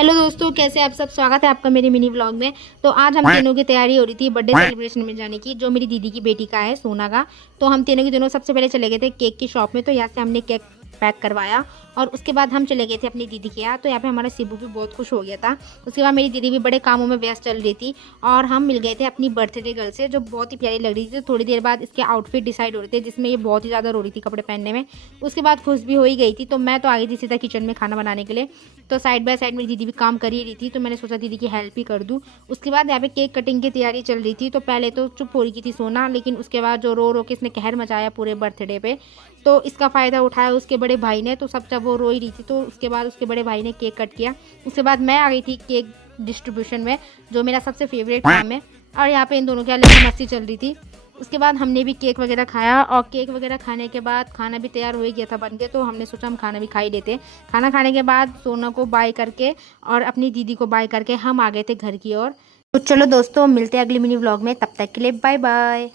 Hello दोस्तों, कैसे आप सब। स्वागत है आपका मेरे मिनी व्लॉग में। तो आज हम तीनों की तैयारी हो रही थी बर्थडे सेलिब्रेशन में जाने की, जो मेरी दीदी की बेटी का है, सोना का। तो हम तीनों की दोनों सबसे पहले चले गए थे केक की शॉप में। तो यहाँ से हमने केक पैक करवाया और उसके बाद हम चले गए थे अपनी दीदी के यहाँ। तो यहाँ पे हमारा शिबू भी बहुत खुश हो गया था। उसके बाद मेरी दीदी भी बड़े कामों में व्यस्त चल रही थी और हम मिल गए थे अपनी बर्थडे गर्ल से, जो बहुत ही प्यारी लग रही थी। तो थोड़ी देर बाद इसके आउटफिट डिसाइड हो रहे थे, जिसमें ये बहुत ही ज़्यादा रो रही थी कपड़े पहनने में। उसके बाद खुश भी हो ही गई थी। तो मैं तो आ गई थी सीधा किचन में खाना बनाने के लिए। तो साइड बाय साइड मेरी दीदी भी काम कर ही रही थी, तो मैंने सोचा दीदी की हेल्प ही कर दूँ। उसके बाद यहाँ पे केक कटिंग की तैयारी चल रही थी। तो पहले तो चुप हो रही थी सोना, लेकिन उसके बाद जो रो रो के इसने कहर मचाया पूरे बर्थडे पे, तो इसका फ़ायदा उठाया उसके बड़े भाई ने। तो सब जब वो रो ही रही थी, तो उसके बाद उसके बड़े भाई ने केक कट किया। उसके बाद मैं आ गई थी केक डिस्ट्रीब्यूशन में, जो मेरा सबसे फेवरेट काम है। और यहाँ पे इन दोनों की अलग मस्ती चल रही थी। उसके बाद हमने भी केक वगैरह खाया और केक वगैरह खाने के बाद खाना भी तैयार हो ही गया था बन के। तो हमने सोचा हम खाना भी खा ही लेते। खाना खाने के बाद सोना को बाय करके और अपनी दीदी को बाय करके हम आ गए थे घर की ओर। तो चलो दोस्तों, मिलते हैं अगली मिनी व्लॉग में। तब तक के लिए बाय बाय।